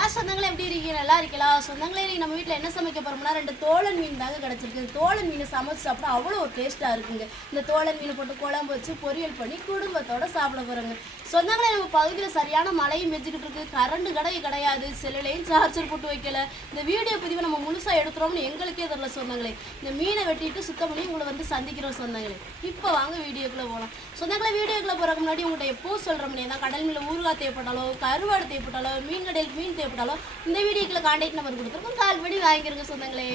ஏன் சொந்தங்களே எப்படி இருக்கீங்க? நல்லா இருக்கலாம். சொந்தங்களே நம்ம வீட்டில் என்ன சமைக்க போகிறோம்னா 2 தோழன் மீன் தாங்க கிடச்சிருக்கு. தோழன் மீனை சமைச்சு சாப்பிட அவ்வளோ ஒரு டேஸ்ட்டாக இருக்குங்க. இந்த தோழன் மீனை போட்டு குழம்பு வச்சு பொரியல் பண்ணி குடும்பத்தோடு சாப்பிட போகிறோங்க. சொந்தங்களே நம்ம பகுதியில் சரியான மழையும் மெஞ்சிக்கிட்டு இருக்கு. கரண்ட் கிடையாது. செல்லுலையும் சார்ஜர் போட்டு வைக்கல. இந்த வீடியோ பதிவை நம்ம முழுசாக எடுத்துகிறோம்னு எங்களுக்கே தெரியல சொந்தங்களே. இந்த மீனை வெட்டிட்டு சுத்தம் பண்ணி உங்களை வந்து சந்திக்கிறோம் சொந்தங்களே. இப்போ வாங்க வீடியோக்குள்ளே போகலாம். சொந்தங்களே வீடியோக்குள்ளே போகிறதுக்கு முன்னாடி உங்கள்கிட்ட எப்போ சொல்கிற முடியாது தான் கடல் மீனில் ஊறுகாய் தேவைப்பட்டாலோ கருவாடு தேவைப்பட்டாலோ மீன் கடையில் மீன் தேவைப்பட்டாலும் இந்த வீடியோக்குள்ள கான்டாக்ட் நம்பர் கொடுத்துருக்கோம். கால் பண்ணி வாங்கிக்கிறங்க சொந்தங்களே.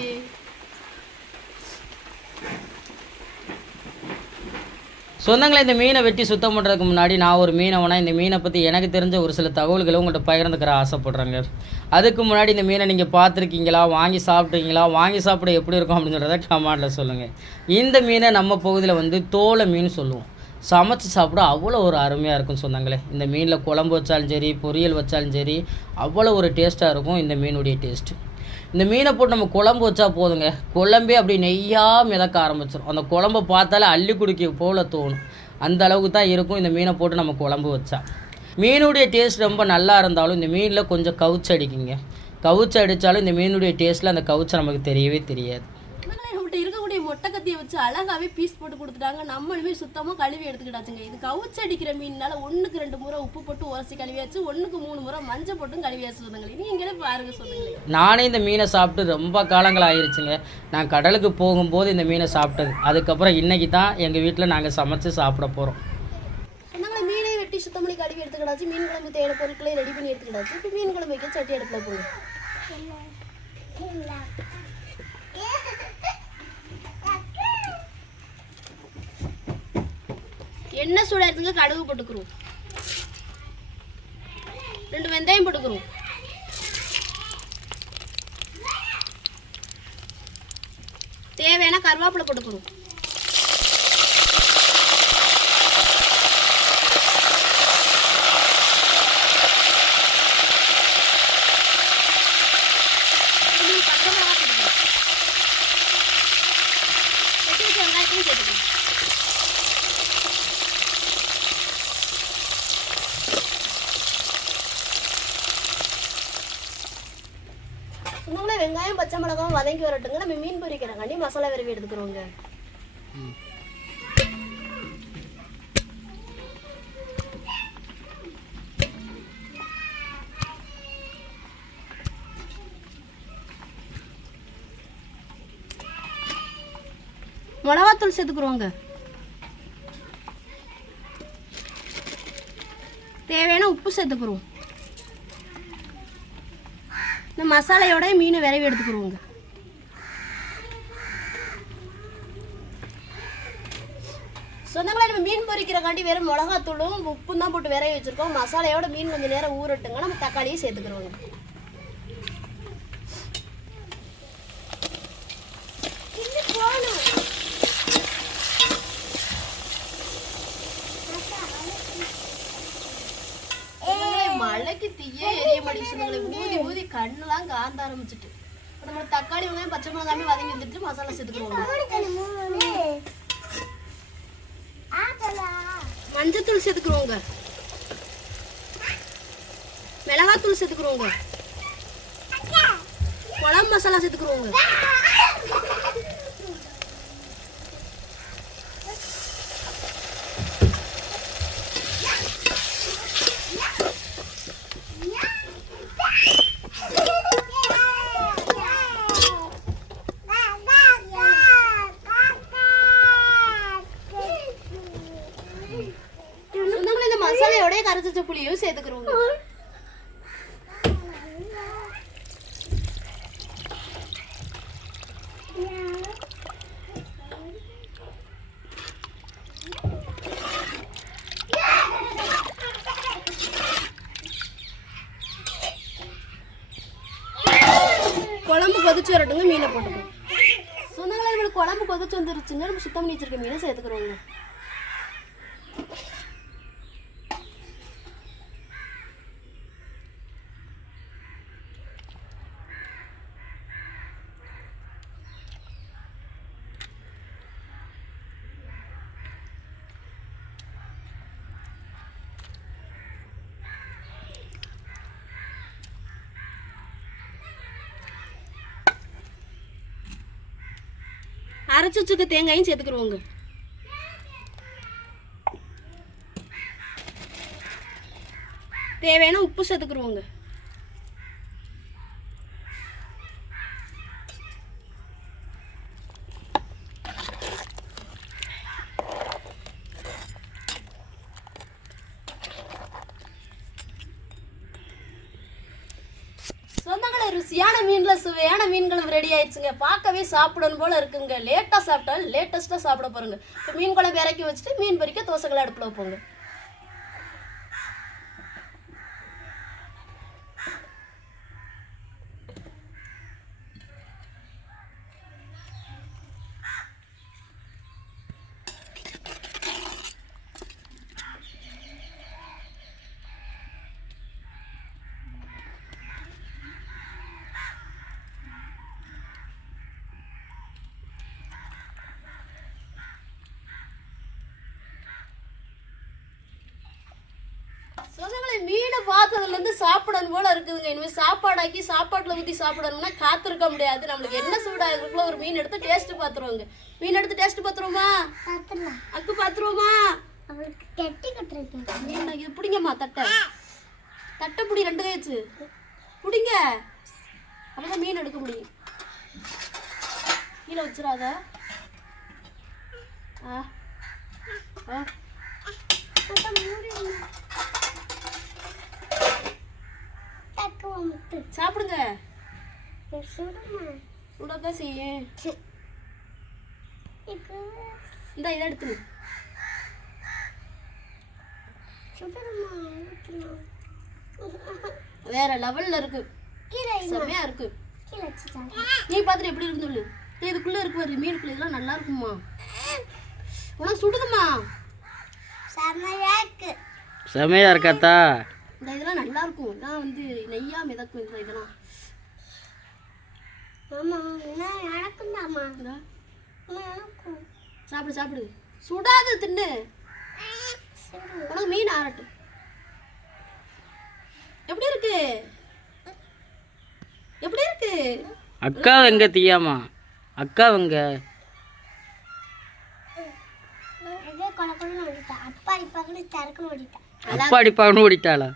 சொந்தங்களை இந்த மீனை வெட்டி சுத்தம் பண்ணுறதுக்கு முன்னாடி நான் ஒரு மீனவனா இந்த மீனை பற்றி எனக்கு தெரிஞ்ச ஒரு சில தகவல்களை உங்கள்கிட்ட பகிர்ந்துக்கிற ஆசைப்படுறேங்க. அதுக்கு முன்னாடி இந்த மீனை நீங்கள் பார்த்துருக்கீங்களா, வாங்கி சாப்பிட்ருக்கீங்களா, வாங்கி சாப்பிட எப்படி இருக்கும் அப்படின்றத கமெண்டில் சொல்லுங்கள். இந்த மீனை நம்ம பகுதியில் வந்து தோலை மீன் சொல்லுவோம். சமைச்சு சாப்பிட அவ்வளோ ஒரு அருமையாக இருக்கும் சொந்தங்களே. இந்த மீனில் குழம்பு வச்சாலும் சரி, பொரியல் வச்சாலும் சரி, அவ்வளோ ஒரு டேஸ்ட்டாக இருக்கும் இந்த மீனுடைய டேஸ்ட்டு. இந்த மீனை போட்டு நம்ம குழம்பு வச்சா போதுங்க, குழம்பே அப்படி நெய்யாக மிதக்க ஆரம்பிச்சிடும். அந்த குழம்பை பார்த்தாலே அள்ளி குடிக்க போல தோணும். அந்த அளவுக்கு தான் இருக்கும் இந்த மீனை போட்டு நம்ம குழம்பு வச்சா. மீனுடைய டேஸ்ட் ரொம்ப நல்லா இருந்தாலும் இந்த மீனில் கொஞ்சம் கவுச்சு அடிக்குங்க. கவுச்சு அடித்தாலும் இந்த மீனுடைய டேஸ்ட்டில் அந்த கவுச்சை நமக்கு தெரியவே தெரியாது. இருக்கக்கூடிய மொட்டை கத்தியை வச்சு அழகாவே பீஸ் போட்டு கொடுத்துட்டாங்க. நம்மளுமே சுத்தமாக கழுவி எடுத்துக்கிட்டாச்சுங்க. இது கவுச்சு அடிக்கிற மீனால 1க்கு 2 முறை உப்பு போட்டு உரசி கழுவியாச்சு, 1க்கு 3 முறை மஞ்சள் போட்டும் கழுவியாச்சு சொந்தங்களே. நீங்களே பாருங்க சொந்தங்களே. நானே இந்த மீனை சாப்பிட்டு ரொம்ப காலங்கள் ஆயிடுச்சுங்க. நான் கடலுக்கு போகும்போது இந்த மீனை சாப்பிட்டது. அதுக்கப்புறம் இன்னைக்கு தான் எங்கள் வீட்டில் நாங்கள் சமைச்சு சாப்பிட போகிறோம். சொந்தங்களே மீனை வெட்டி சுத்தம் பண்ணி கழுவி எடுத்துக்கிட்டாச்சு. மீன் குழம்பு தேவையான பொருட்களை ரெடி பண்ணி எடுத்துக்கிட்டாச்சு. இப்போ மீன் குழம்பு வைக்க சட்டி அடுப்பில் போகும். எண்ணெய் சூடாக எடுத்துங்க. கடுகு போட்டுக்கிறோம். 2 வெந்தயம் போட்டுக்கிறோம். தேவையான கருவேப்பிலை போட்டுக்கிறோம். பச்சை மிளகாய் போட்டுக்கிறோம். வெட்டி வச்ச வெங்காயத்தையும் சேர்த்துக்கணும். வெங்காயம் பச்சை மிளகாய் வதங்கி வரட்டுங்க. நம்ம மீன் பொரிக்கிறங்காண்டி மசாலா விரவி எடுத்துக்கிறோங்க. மிளகாத்தூள் சேர்த்துக்கிறோங்க. தேவையான உப்பு சேர்த்துக்கிறோம். இந்த மசாலையோட மீனை விரவி எடுத்துக்கிறோங்க. சொந்தங்களே நம்ம மீன் பொரிக்கிறக்காண்டி வெறும் மிளகாத்தூளும் உப்பும் தான் போட்டு விரவி வச்சிருக்கோம். மசாலையோட மீன் கொஞ்சம் நேரம் ஊறட்டுங்க. நம்ம தக்காளியும் சேர்த்துக்கிறோங்க. மழைக்கு தீயே எரிய மாட்டேங்குது. ஊதி ஊதி கண்ணெல்லாம் காந்த ஆரம்பிச்சுட்டு நம்ம தக்காளி வெங்காயம் பச்சை மிளகாய் வதங்கி வந்துட்டு மசாலா சேர்த்துக்கிறோம். மஞ்சத்தூள் சேர்த்துக்கிறோங்க. மிளகாத்தூள் சேர்த்துக்கிறோங்க. குழம்பு மசாலா சேர்த்துக்கிறோங்க. மசாலையோட கரைச்ச புளியும் சேர்த்துக்கிறோங்க. குழம்பு கொதிச்சு வரட்டுங்க. மீனை போட்டுக்கணும். சொந்தங்களே நம்மளுக்கு குழம்பு கொதிச்சு வந்துருச்சுங்க. நம்ம சுத்தம் பண்ணி வச்சிருக்க மீனை சேர்த்துக்கிறோங்க. அரைச்சி வச்சுக்க தேங்காயும் சேர்த்துக்கிருவோங்க. தேவையான உப்பு சேர்த்துக்கிருவோங்க. சொந்தங்களே, ருசியான மீன்ல சுவையான மீன்களும் ரெடி ஆயிடுச்சுங்க. பார்க்கவே சாப்பிடணும் போல இருக்குங்க. லேட்டாக சாப்பிட்டாலும் லேட்டஸ்ட்டாக சாப்பிட போகிறோங்க. இப்போ மீன் குழம்பு இறக்கி வச்சுட்டு மீன் பொரிக்க தோசைகளை அடுப்பில் வைப்போங்க. சொந்தங்களே, மீனை பார்த்ததுலேருந்து சாப்பிடணும் போல இருக்குதுங்க. இனிமேல் சாப்பாடாக்கி சாப்பாட்டில் ஊற்றி சாப்பிடணும்னா காத்திருக்க முடியாது. நம்மளுக்கு என்ன சூடாகிறதுக்குள்ள ஒரு மீன் எடுத்து டேஸ்ட் பார்த்துருவோங்க. மீன் எடுத்து டேஸ்ட் பார்த்துருவோமா? அக்கு பார்த்துருவோமா? மீன் இது பிடிங்கம்மா. தட்டை பிடி, 2 கைச்சு பிடிங்க. அப்பதான் மீன் எடுக்க முடியும். கீழே வச்சிடாத. சாப்பிடுங்க. சுடதான் செய்யும். இந்த இதை எடுத்து வேற லெவல்ல இருக்கு. செம்மையா இருக்கு. நீ பார்த்துட்டு எப்படி இருந்து சொல்லு. இதுக்குள்ள இருக்கு பாரு, மீனுக்குள்ள இதெல்லாம் நல்லா இருக்குமா? உனக்கு சுடுதுமா? செம்மையா இருக்காத்தா. இந்த இதெல்லாம் நல்லா இருக்கும். இதெல்லாம் வந்து நெய்யா மிதக்கும். இதெல்லாம் சாப்பிடு சாப்பிடு. சுடாது தின்னு. உனக்கு மீன் ஆரட்டு. எப்படி இருக்கு? எப்படி இருக்கு? அக்கா எங்க தீயாமா? அக்கா எங்க? அப்பா அடிப்பாங்கன்னு ஓடிட்டாளா?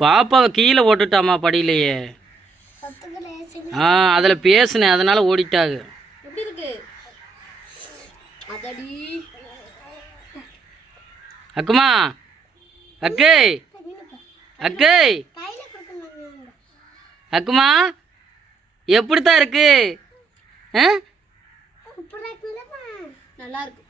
பாப்பாவை கீழே ஓட்டுட்டாமா படியிலையே. அதில் பேசுனேன், அதனால ஓடிட்டாங்க. எப்படி இருக்கு? அக்குமா, அக்கே அக்கே, அக்குமா எப்படித்தான் இருக்கு? நல்லா இருக்கு.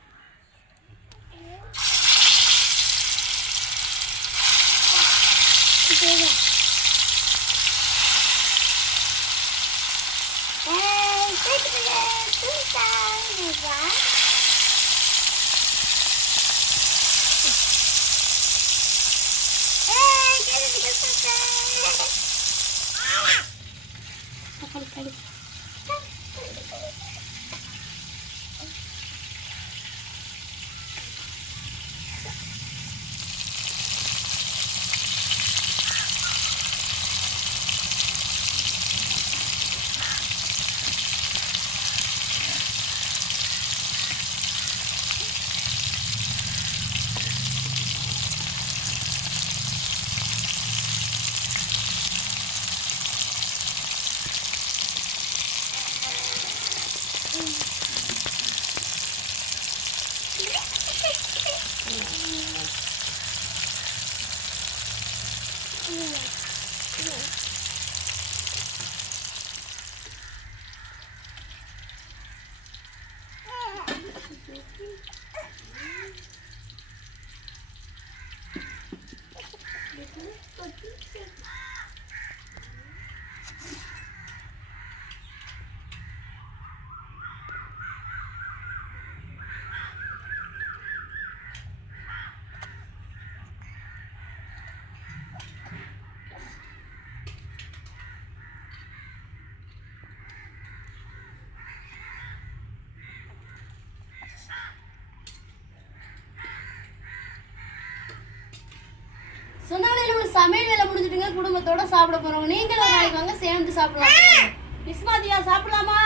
சமையல் வேலை முடிஞ்சிட்டுங்க, குடும்பத்தோட சாப்பிட போறோம். நீங்களும் ஒரு நாளைக்கு வாங்க, சேர்ந்து சாப்பிடலாம். விஸ்மாதியா சாப்பிடலாமா?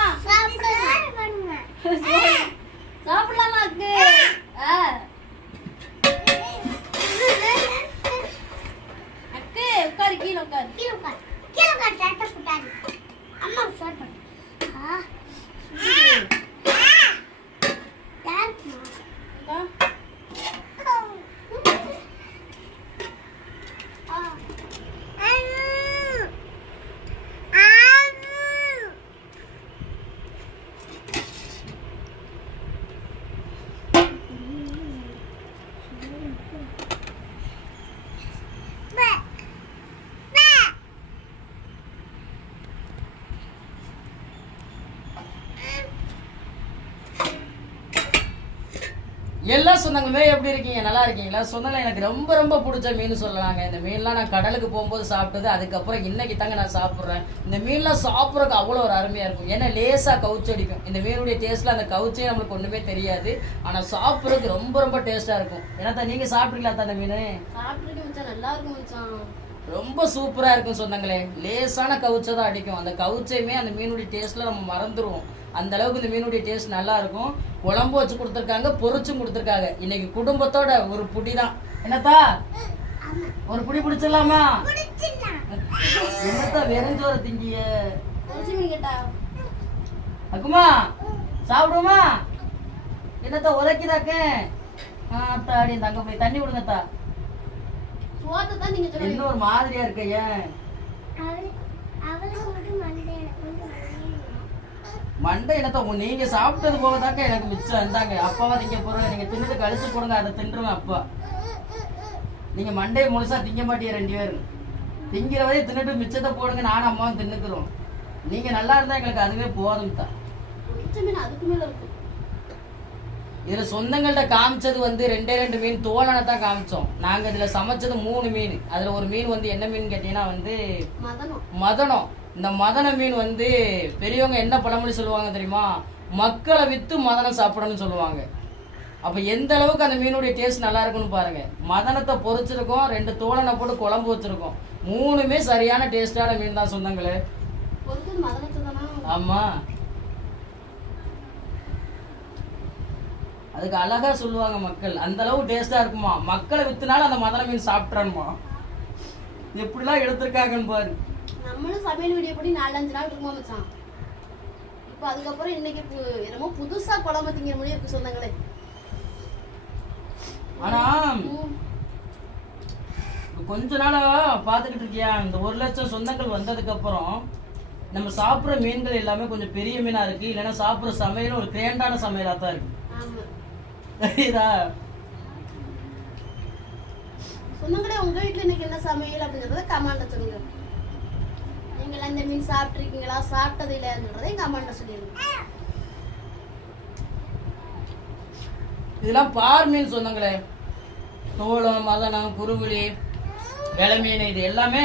சாப்பிடலாமா அக்கு? அக்கு உட்காரு, கீழே உட்காரு. அம்மா ஸ்டார்ட் பண்ணு. எல்லா சொந்தங்களுமே எப்படி இருக்கீங்க? நல்லா இருக்கீங்களா? சொந்தங்கள எனக்கு ரொம்ப ரொம்ப பிடிச்ச மீன் சொல்லலாங்க. இந்த மீன்லாம் நான் கடலுக்கு போகும்போது சாப்பிட்டது, அதுக்கப்புறம் இன்னைக்கு தாங்க நான் சாப்பிட்றேன். இந்த மீன்லாம் சாப்பிட்றதுக்கு அவ்வளோ ஒரு அருமையாக இருக்கும். ஏன்னா லேசாக கவுச்சு அடிக்கும். இந்த மீனுடைய டேஸ்ட்டில் அந்த கவுச்சே நம்மளுக்கு ஒன்றுமே தெரியாது. ஆனால் சாப்பிட்றதுக்கு ரொம்ப ரொம்ப டேஸ்ட்டாக இருக்கும். ஏன்னா நீங்கள் சாப்பிட்றீங்களா தான் அந்த மீன்? சாப்பிட்டுருக்கேன் மச்சான், நல்லா இருக்கும் மச்சான். ரொம்ப சூப்பராக இருக்கும் சொந்தங்களே. லேசான கவுச்சை தான் அடிக்கும். அந்த கவுச்சையுமே அந்த மீனுடைய டேஸ்ட்டில் நம்ம மறந்துடுவோம். அந்த அளவுக்கு இந்த மீனுடைய டேஸ்ட் நல்லா இருக்கும். குழம்பு வச்சு கொடுத்துருக்காங்க, பொரிச்சும் கொடுத்துருக்காங்க. இன்னைக்கு குடும்பத்தோட ஒரு புடி தான். என்னத்தா ஒரு புடி பிடிச்சிடலாமா? என்னத்தா வெறுஞ்சோர திங்கிய அக்குமா சாப்பிடுமா? என்னத்தா உதைக்குதாக்க? அத்தாடி தங்க போய் தண்ணி விடுங்கத்தா. என்ன ஒரு மாதிரியா இருக்க? ஏன் மண்டை என்னத்த நீங்க சாப்பிட்டது போகதாக்க எனக்கு மிச்சம் இருந்தாங்க. அப்பாவா திங்க போறேன், நீங்க தின்னுட்டு கழிச்சு போடுங்க, அதை தின்றுவேன். அப்பா நீங்க மண்டையை முழுசா திங்க மாட்டீங்க. 2 பேரும் திங்கிற வரையும் தின்னுட்டு மிச்சத்தை போடுங்க, நானும் அம்மாவும் தின்னுக்குறோம். நீங்க நல்லா இருந்தா எங்களுக்கு அதுவே போதும் தான். இதுல சொந்தங்கள்ட்ட காமிச்சது வந்து 2 மீன் தோலனை தான் காமிச்சோம். நாங்க இதுல சமைச்சது 3 மீன். அதுல ஒரு மீன் வந்து என்ன மீன் கேட்டீங்கன்னா வந்து மதனம். இந்த மதன மீன் வந்து பெரியவங்க என்ன பழமொழி சொல்லுவாங்க தெரியுமா? மக்களை வித்து மதனம் சாப்பிடணும்னு சொல்லுவாங்க. அப்ப எந்த அளவுக்கு அந்த மீனுடைய டேஸ்ட் நல்லா இருக்குன்னு பாருங்க. மதனத்தை பொரிச்சிருக்கோம், 2 தோலனை போட்டு குழம்பு வச்சிருக்கோம். 3மே சரியான டேஸ்டான மீன் தான் சொந்தங்களே. ஆமா, அதுக்கு அழகா சொல்லுவாங்க மக்கள். அந்த அளவு டேஸ்டா இருக்குமா. மக்களை வித்துனாலும் அந்த மதன மீன் சாப்பிட்றானுமா. எப்படிலாம் எடுத்திருக்காங்கன்னு பாரு. நம்மளும் சமையல் வீடியோ படி 4-5 நாள் இருக்குமா மச்சான். இப்போ அதுக்கப்புறம் இன்னைக்கு என்னமோ புதுசா குழம்பு திங்கிற மாதிரி இருக்கு சொந்தங்களே. ஆனா கொஞ்ச நாளா பாத்துக்கிட்டு இருக்கியா, இந்த 1 லட்சம் சொந்தங்கள் வந்ததுக்கு அப்புறம் நம்ம சாப்பிட்ற மீன்கள் எல்லாமே கொஞ்சம் பெரிய மீனா இருக்கு. இல்லைன்னா சாப்பிட்ற சமையலும் ஒரு கிரேண்டான சமையலா தான் இருக்கு. சொந்தங்களே, உங்க வீட்டுல இன்னைக்கு என்ன சமையல் அப்படிங்கறத கமெண்ட்ல சொல்லுங்க. நீங்க இந்த மீன் சாப்பிட்டுருக்கீங்களா, சாப்பிட்டது இல்லைன்றதை கமெண்ட்ல சொல்லிருங்க. இதெல்லாம் பார் மீன் சொந்தங்களே. தோளம், மதனம், குருவிழி, வெலை மீன், இது எல்லாமே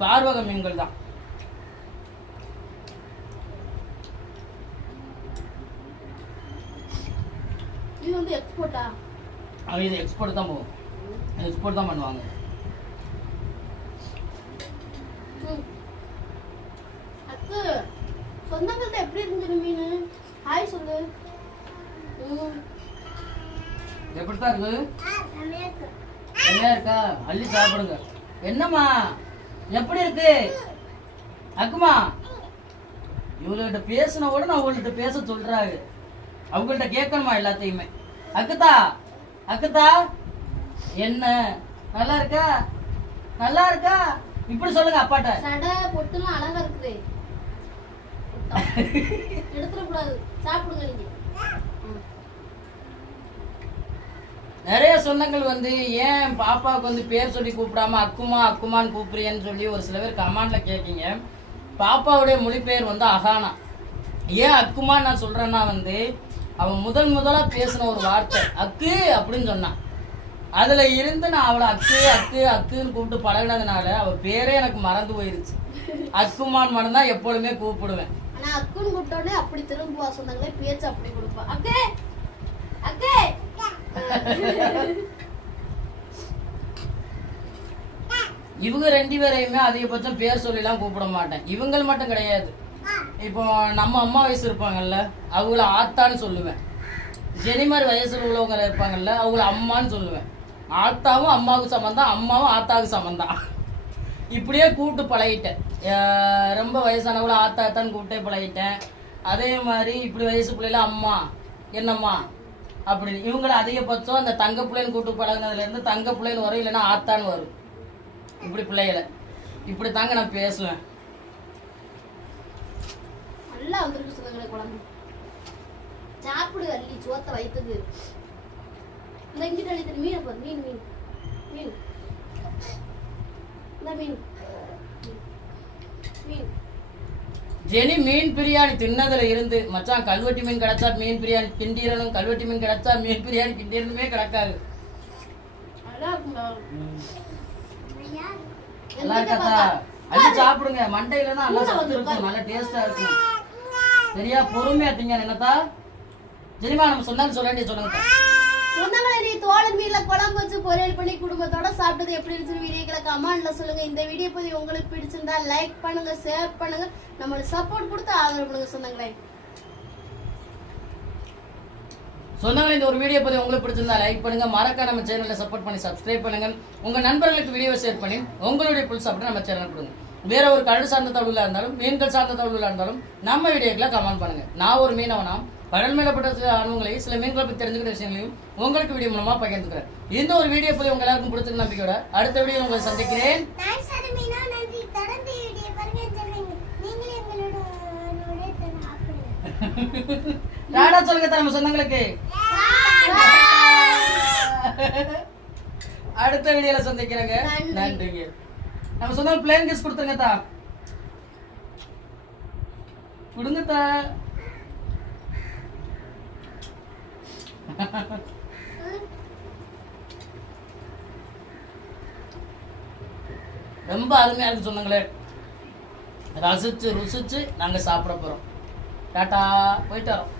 பார்வக மீன்கள் தான். இது வந்து எக்ஸ்போர்ட்டா? இது எக்ஸ்போர்ட் தான் போகும். எக்ஸ்போர்ட் தான் பண்ணுவாங்க. அக்கு சொந்தங்கள்ட்ட எப்படி இருந்துச்சு மீன்? ஹாய் சொல்லு. எப்படித்தான் இருக்கு? நல்லா இருக்கா? அள்ளி சாப்பிடுங்க. என்னம்மா எப்படி இருக்கு அக்குமா? இவங்கள்ட்ட பேசின உடனே அவங்கள்ட்ட பேச சொல்றாங்க. அவங்கள்ட்ட கேட்கணுமா எல்லாத்தையுமே? அக்குதா அக்குதா என்ன நல்லா இருக்கா? நல்லா இருக்கா? இப்படி சொல்லுங்க அப்பாட்ட. சடை பொட்டுலாம் அழகா இருக்குது. எடுத்துட கூடாது, சாப்பிடுங்க நீங்க. நிறைய சொந்தங்கள் வந்து ஏன் பாப்பாவுக்கு வந்து பேர் சொல்லி கூப்பிடாம அக்குமா அக்குமான்னு கூப்பிடுறேன்னு சொல்லி ஒரு சில பேர் கமாண்ட்ல கேட்கீங்க. பாப்பாவுடைய மொழிபெயர் வந்து அகானா. ஏன் அக்குமா நான் சொல்றேன்னா வந்து அவன் முதலா பேசின ஒரு வார்த்தை அக்கு அப்படின்னு சொன்னான். அதுல இருந்து நான் அவளை அக்கு அக்கு அக்குன்னு கூப்பிட்டு பழகினதுனால அவ பேரே எனக்கு மறந்து போயிருச்சு. அக்குமான் மனம் தான் எப்பொழுதுமே கூப்பிடுவேன். ஆனா அக்குன்னு கூப்பிட்டோடனே அப்படி திரும்புவா சொந்தங்களே, பேச்சு அப்படி கொடுப்பா. அக்கே அக்கே. இவங்க 2 பேரையுமே அதிகபட்சம் பேர் சொல்லிலாம் கூப்பிட மாட்டேன். இவங்க மட்டும் கிடையாது. இப்போ நம்ம அம்மா வயசு இருப்பாங்கல்ல, அவங்கள ஆத்தான்னு சொல்லுவேன். ஜெனிமாரி வயசுல உள்ளவங்க இருப்பாங்கல்ல, அவங்கள அம்மான்னு சொல்லுவேன். ஆத்தாவும் அம்மாவுக்கு சமந்தான், அம்மாவும் ஆத்தாவுக்கு சமந்தான். இப்படியே கூப்பிட்டு பழகிட்டேன். ரொம்ப வயசானவங்கள ஆத்தா ஆத்தான்னு கூப்பிட்டே பழகிட்டேன். அதே மாதிரி இப்படி வயசு பிள்ளைல அம்மா என்னம்மா அப்படின்னு. இவங்கள அதிகபட்சம் அந்த தங்க பிள்ளைன்னு கூப்பிட்டு பழகினதுலேருந்து தங்க பிள்ளைன்னு வரும், இல்லைன்னா ஆத்தான்னு வரும். இப்படி பிள்ளைகளை இப்படி தாங்க நான் பேசுவேன். நல்லா வந்துருக்கு சொந்தங்களே குழம்பு. சாப்பிடு அள்ளி சோத்த வைத்தது. இந்த இங்கிட்ட அள்ளி மீனை பாரு. மீன் மீன் மீன் இந்த மீன் மீன். ஜெனி மீன் பிரியாணி தின்னதுல இருந்து மச்சான் கல்வெட்டி மீன் கிடைச்சா மீன் பிரியாணி கிண்டிரணும், கல்வெட்டி மீன் கிடைச்சா மீன் பிரியாணி கிண்டிரணுமே கிடக்காது. நல்லா இருக்குங்களா? நல்லா இருக்காதா? அள்ளி சாப்பிடுங்க. மண்டையில தான் நல்லா சத்து இருக்கும், நல்லா டேஸ்டா இருக்கும். சரியா? பொறுமையா திங்க. என்னத்தா ஜெனிமா நம்ம சொன்னாலும் சொல்ல வேண்டிய சொல்லுங்க. சொந்தங்களே, நீ தோழன் மீன்ல குழம்பு வச்சு பொரியல் பண்ணி குடும்பத்தோட சாப்பிட்டது எப்படி இருந்துச்சு வீடியோக்களை கமெண்ட்ல சொல்லுங்க. இந்த வீடியோ பத்தி உங்களுக்கு பிடிச்சிருந்தா லைக் பண்ணுங்க, ஷேர் பண்ணுங்க, நம்மளுக்கு சப்போர்ட் கொடுத்து ஆதரவு பண்ணுங்க சொந்தங்களே. சொந்தங்களே, இந்த ஒரு வீடியோ பத்தி உங்களுக்கு பிடிச்சிருந்தா லைக் பண்ணுங்க, மறக்காம நம்ம சேனலை சப்போர்ட் பண்ணி சப்ஸ்கிரைப் பண்ணுங்க. உங்க நண்பர்களுக்கு வீடியோ ஷேர் பண்ணி உங்களுடைய புல் சாப்பிட்டு நம்ம சேனல் கொடுங்க. வேற ஒரு கடல் சார்ந்த தகவலா இருந்தாலும் மீன்கள் சார்ந்த தகவலா இருந்தாலும் நம்ம வீடியோக்களை கமெண்ட் பண்ணுங்க. நான் ஒரு மீனவனா கடல் மேலப்பட்ட சில அனுபவங்களையும் சில மீன்களை பற்றி தெரிஞ்சுக்கிற விஷயங்களையும் உங்களுக்கு வீடியோ மூலமா பகிர்ந்துக்கிறேன். இந்த ஒரு வீடியோ பத்தி உங்க எல்லாருக்கும் பிடிச்சிருந்த நம்பிக்கையோட அடுத்த வீடியோ உங்களை சந்திக்கிறேன். டாடா சொல்லுங்க நம்ம சொந்தங்களுக்கு. அடுத்த வீடியோல சந்திக்கிறேங்க. நன்றிங்க. நம்ம சொந்த பிளேன் கிஸ் கொடுத்துருங்க தா. கொடுங்க தா. ரொம்ப அருமையா இருக்கு சொந்தங்களே. ரசிச்சு ருசிச்சு நாங்க சாப்பிட போறோம். டாடா, போயிட்டு வரோம்.